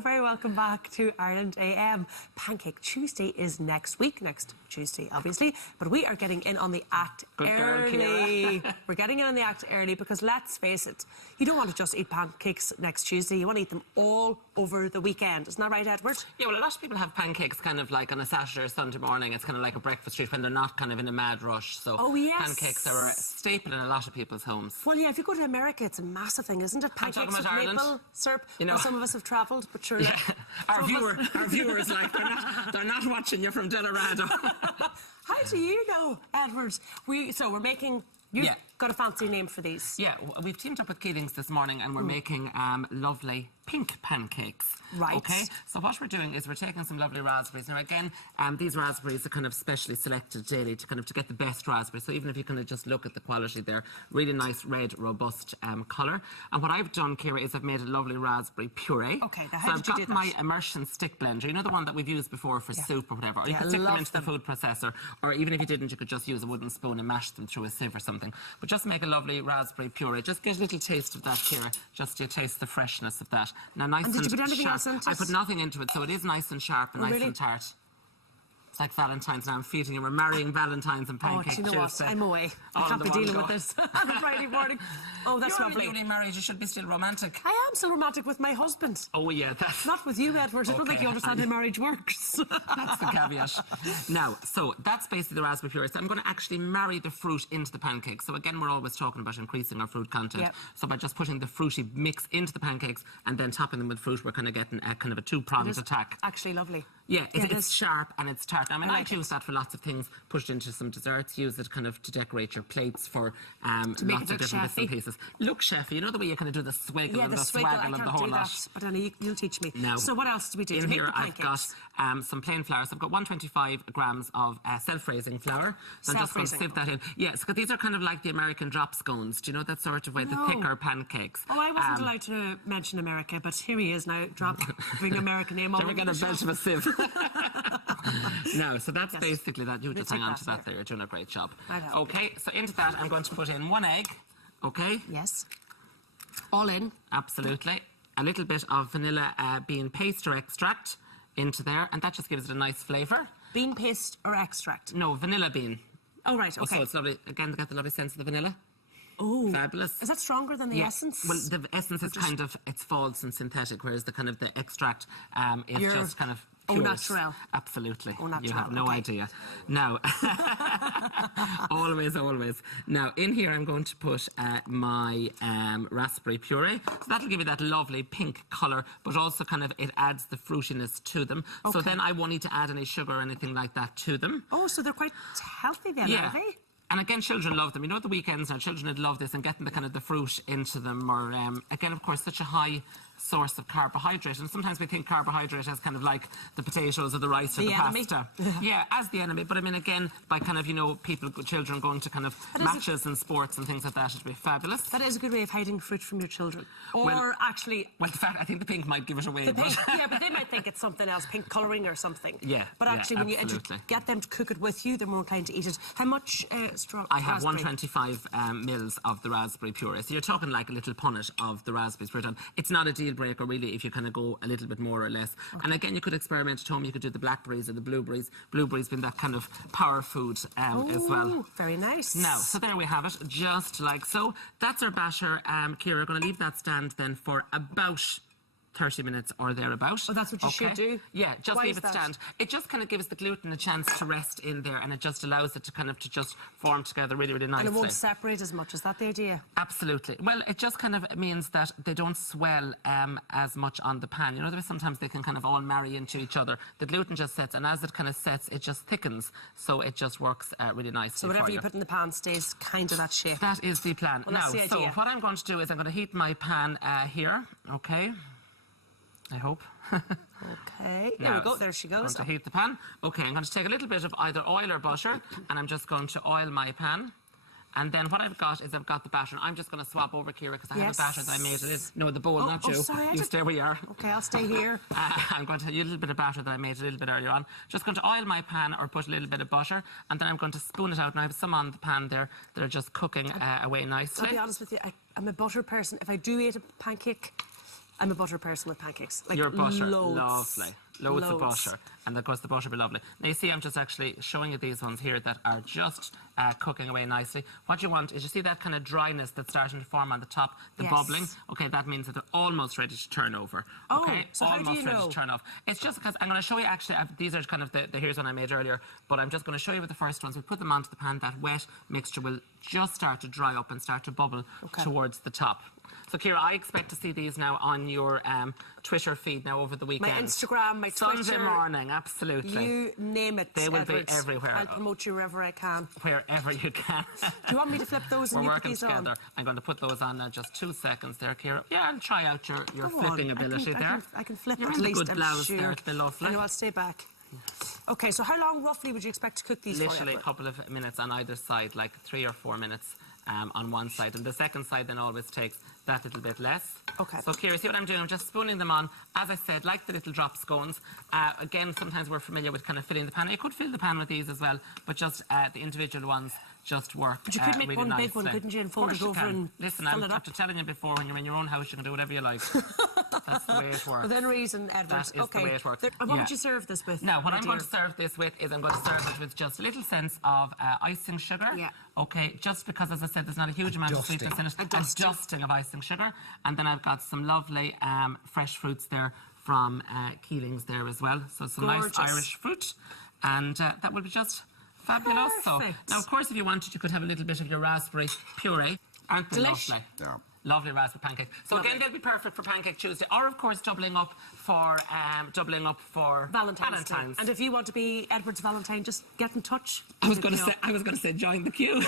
You're very welcome back to Ireland AM. Pancake Tuesday is next week, next Tuesday, obviously. But we are getting in on the act early. We're getting in on the act early because, let's face it, you don't want to just eat pancakes next Tuesday. You want to eat them all over the weekend. Isn't that right, Edward? Yeah, well, a lot of people have pancakes kind of like on a Saturday or Sunday morning. It's kind of like a breakfast treat when they're not kind of in a mad rush. So pancakes are a staple in a lot of people's homes. Well, yeah, if you go to America, it's a massive thing, isn't it? Pancakes with maple syrup. You know, well, some of us have travelled, but surely... Yeah. Our viewers, like, they're not watching you from Delarado. How do you know, Edward? So we're making... You've got a fancy name for these. Yeah, we've teamed up with Keelings this morning and we're making lovely pink pancakes. Right. Okay, so what we're doing is we're taking some lovely raspberries. Now again, these raspberries are kind of specially selected daily to get the best raspberries. So even if you kind of just look at the quality, they're really nice, red, robust colour. And what I've done, Ciara, is I've made a lovely raspberry puree. Okay, now how did you do that? So I've got my immersion stick blender, you know, the one that we've used before for soup or whatever. Or you could stick them into the food processor, or even if you didn't, you could just use a wooden spoon and mash them through a sieve or something. But just make a lovely raspberry puree. Just get a little taste of that, Ciara, just to taste the freshness of that. Now, nice and did you put anything else into it? I put nothing into it, so it is nice and sharp and nice and tart. It's like Valentine's now. I'm feeding you. We're marrying Valentine's and pancake Tuesday. You know what? I'm away. I can't be dealing with this on a Friday morning. Oh, that's lovely. You're newly married. You should be still romantic. I am still romantic with my husband. Oh, yeah. That's... Not with you, Edward. I don't think you understand how marriage works. That's the caveat. Now, so that's basically the raspberry puree. So I'm going to actually marry the fruit into the pancakes. So again, we're always talking about increasing our fruit content. Yep. So by just putting the fruity mix into the pancakes and then topping them with fruit, we're kind of getting a kind of a two-pronged attack. Actually lovely. Yeah, it's sharp and it's tart. I mean, I like to use that for lots of things. Push it into some desserts. Use it kind of to decorate your plates for lots of different bits and pieces. Look chefy. You know the way you kind of do the swiggle and the swaggle of the whole lot. But Annie, you'll teach me. No. So what else do we do in to make here? the pancakes? I've got some plain flour. So I've got 125 grams of self-raising flour. So I'm just going to sieve that in. Yes, because these are kind of like the American drop scones. Do you know that sort of way? The thicker pancakes. Oh, I wasn't allowed to mention America, but here he is now, dropping American name all over the shop. Never get a sieve. No, so that's basically that. You just hang on to that there. You're doing a great job. Okay, so into that I'm going to put in 1 egg. Okay? Yes. All in? Absolutely. A little bit of vanilla bean paste or extract into there, and that just gives it a nice flavour. Bean paste or extract? No, vanilla bean. Oh, right, okay. So it's lovely. Again, get the lovely sense of the vanilla. Oh, fabulous. Is that stronger than the essence? Well, the essence is kind of, it's false and synthetic, whereas the kind of the extract is just kind of pure. Au naturel. Absolutely. Au naturel. You have no idea. Now, always. Now, in here I'm going to put my raspberry puree. So that'll give you that lovely pink colour, but also kind of it adds the fruitiness to them. Okay. So then I won't need to add any sugar or anything like that to them. Oh, so they're quite healthy then, are they? And again, children love them. You know, at the weekends now, children would love this and getting the kind of the fruit into them. Or again, of course, such a high source of carbohydrate. And sometimes we think carbohydrate as kind of like the potatoes or the rice or the pasta. Yeah, as the enemy. But I mean, again, by kind of, you know, children going to kind of matches and sports and things like that, it'd be fabulous. That is a good way of hiding fruit from your children. Or actually... Well, in fact, I think the pink might give it away. Yeah, but they might think it's something else, pink colouring or something. Yeah. But actually, when you get them to cook it with you, they're more inclined to eat it. How much I have 125 mils of the raspberry puree. So you're talking like a little punnet of the raspberries per ton. It's not a deal breaker, really, if you kind of go a little bit more or less. Okay. And again, you could experiment at home. You could do the blackberries or the blueberries. Blueberries being that kind of power food as well. Very nice. Now, so there we have it, just like so. That's our batter. Ciara, we're going to leave that stand then for about 30 minutes or thereabouts. Oh, that's what you should do? Yeah, just leave it stand. It just kind of gives the gluten a chance to rest in there, and it just allows it to kind of just form together really, really nicely. And it won't separate as much. Is that the idea? Absolutely. Well, it just kind of means that they don't swell as much on the pan. You know, sometimes they can kind of all marry into each other. The gluten just sets, and as it kind of sets, it just thickens. So it just works really nicely. So whatever you put in the pan stays kind of that shape. That is the plan. Well, now, so what I'm going to do is I'm going to heat my pan here. Okay. I hope. Okay, there we go, there she goes. I'm going to heat the pan. Okay, I'm going to take a little bit of either oil or butter, and I'm just going to oil my pan. And then what I've got is I've got the batter. I'm just going to swap over, Ciara, because I have a batter that I made. No, the bowl, not you. Sorry, you stay where you are. Okay, I'll stay here. I'm going to tell you a little bit of batter that I made a little bit earlier on. Just going to oil my pan or put a little bit of butter, and then I'm going to spoon it out. And I have some on the pan there that are just cooking away nicely. I'll be honest with you, I'm a butter person. If I do eat a pancake, I'm a butter person with pancakes. Like, Your butter, loads. lovely. Loads of butter. And of course the butter will be lovely. Now you see I'm just actually showing you these ones here that are just cooking away nicely. What you want is, you see that kind of dryness that's starting to form on the top, the bubbling? Okay, that means that they're almost ready to turn over. Oh, okay, so how do almost you ready know? to turn off. It's just because I'm going to show you actually, these are kind of the here's one I made earlier, but I'm just going to show you with the first ones. We put them onto the pan, that wet mixture will just start to dry up and start to bubble towards the top. So, Ciara, I expect to see these now on your Twitter feed now over the weekend. My Instagram, my Twitter. Sunday morning, absolutely. You name it, They will Edward. be everywhere. I'll promote you wherever I can. Wherever you can. Do you want me to flip those and We're you put working these together. on? I'm going to put those on now, just 2 seconds there, Ciara. Yeah, I'll try out your flipping ability there. I can flip You're at in least, a good I'm blouse sure. there, it'll be lovely. I know, I'll stay back. Okay, so how long roughly would you expect to cook these for? Literally a couple of minutes on either side, like 3 or 4 minutes on one side. And the second side then always takes that little bit less. Okay. So, Ciara, see what I'm doing? I'm just spooning them on. As I said, like the little drop scones. Again, sometimes we're familiar with kind of filling the pan. You could fill the pan with these as well, but just the individual ones just work. But you could make really one nicely. big one, couldn't you, and fold it over and listen, fill it up? after telling you before, when you're in your own house, you can do whatever you like. That's the way it works. Within reason, Edward. That is the way it works. What would you serve this with? Now, what I'm going to serve this with is I'm going to serve it with just a little sense of icing sugar. Yeah. Okay, just because, as I said, there's not a huge amount of sweetness in it. A dusting of icing sugar. And then I've got some lovely fresh fruits there from Keelings there as well. So some nice Irish fruit. And that will be just fabulous. Perfect. So, now, of course, if you wanted, you could have a little bit of your raspberry puree. Aren't they lovely? Yeah. Lovely raspberry pancake. So again, they'll be perfect for Pancake Tuesday, or of course doubling up for Valentine's Day. And if you want to be Edward's Valentine, just get in touch. I was going to say join the queue.